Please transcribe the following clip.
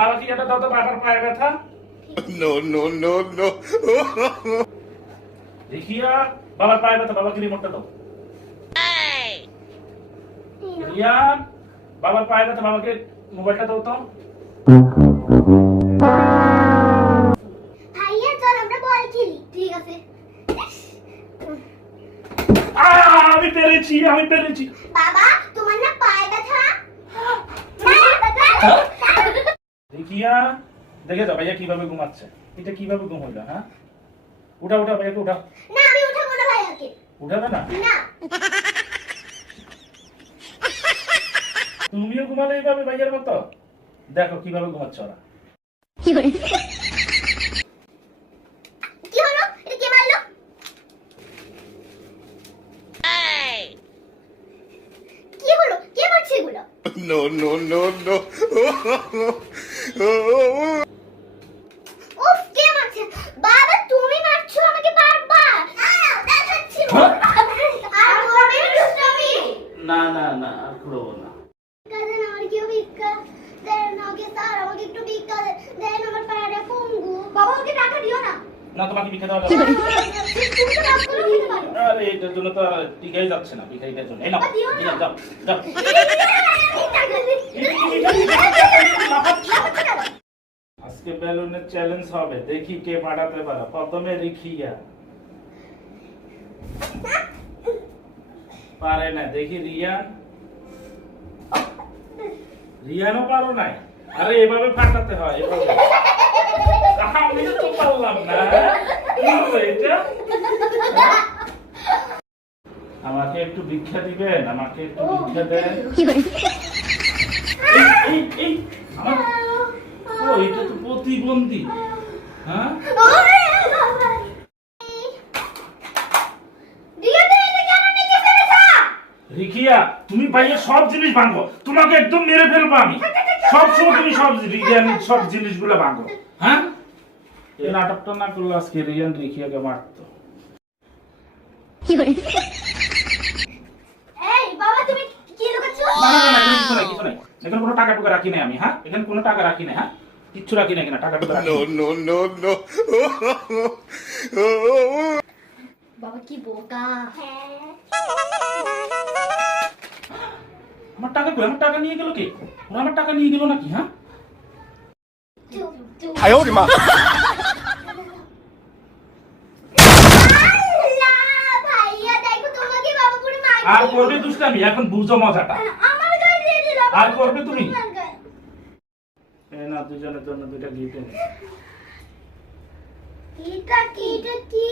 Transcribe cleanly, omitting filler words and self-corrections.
বাবা কি এটা দাও তো, বাবার পায়ে ব্যথা। নো দেখিয়া বাবার পায়ে ব্যথা, বাবাকে রিমোটটা দাও। রিয়ান, বাবার পায়ে ব্যথা, বাবাকে মোবাইলটা দাও তো। ভাইয়া চল আমরা বল খেলি। ঠিক আছে। আমি পেরেছি, আমি পেরেছি। বাবা তোমার না পায়ে ব্যথা? দেখিয়া দেখে যাও ভাইয়া কিভাবে ঘুমাচ্ছে। এটা কিভাবে ঘুম হইলো? হ্যাঁ, উঠা উঠা ভাইয়াকে উঠা। না আমি উঠাবো না ভাইয়াকে। উঠাবে না? না। তুমিও ঘুমালে এইভাবে ভাইয়ার মতো? দেখো কিভাবে ঘুমাচ্ছে ওরা। কি হলো? এটা কে মারলো? কি হলো? কে মারছে এগুলো? নো উফ, কে মারছে? বাবা তুমি মারছো আমাকে বারবার। দেখাচ্ছি। আর করবে দুষ্টামি? না না না, আর করবো না। কাজে আমার কেউ ভিক্ষা দেন আমাকে, স্যার আমাকে একটু ভিক্ষা দেন, আমার পাড়াটা পঙ্গু। বাবা ওকে টাকা দিও না। না, তোমাকে ভিক্ষা দেওয়া যাবে না। তুমি তো কাজ করে খেতে পারো। আরে এটার জন্য তো টিকাই যাচ্ছে না, ভিখারিটার জন্য। এই নাও, এই নাও, যাও যাও। আজকে বেলুনের চ্যালেঞ্জ হবে, দেখি কে পাঠাতে পারে। প্রথমে রিখিয়া পারে না, দেখি রিয়ান। রিয়ানও পারো নাই। আরে এভাবে ফাটাতে হয়, এভাবে। আমি তো পারলাম না। এটা আমাকে একটু ভিক্ষা দিবেন, আমাকে একটু ভিক্ষা দেন। এই আমার, ও এটা তো প্রতিবন্ধী। হ্যাঁ, রিখিয়া তুমি ভাইয়ের সব জিনিস ভাঙো, তোমাকে একদম মেরে ফেলবো আমি। সব সময় তুমি সব রিয়ান সব জিনিসগুলো ভাঙো। হ্যাঁ, এই নাটকটা না করলে আজকে রিয়ান রিখিয়াকে মারতো। এই বাবা তুমি কি লুকাচ্ছো? না না না, এখানে কিছু নাই, কিছু নাই। এখানে কোনো টাকা টুকা রাখি নাই আমি। হ্যাঁ, এখানে কোনো টাকা রাখি নাই। হ্যাঁ, কিচ্ছু রাখি নাই এখানে, টাকা টুকা রাখি নাই। নো বাবা কি বোকা। আমার টাকা কই? আমার টাকা নিয়ে গেল কে? ওরা আমার টাকা নিয়ে গেল নাকি? হ্যাঁ, আল্লাহ, ভাইয়া দেখো তোমাকে বাবা পুরো মারছে। আর করবে দুষ্টামি, এখন বুঝো মজাটা। আমার গায়ে দিয়ে দিল। আর করবে তুমি? আমার গায়ে। এই না, দুজনের জন্য দুইটা গিফট। এটা কি? এটা কি?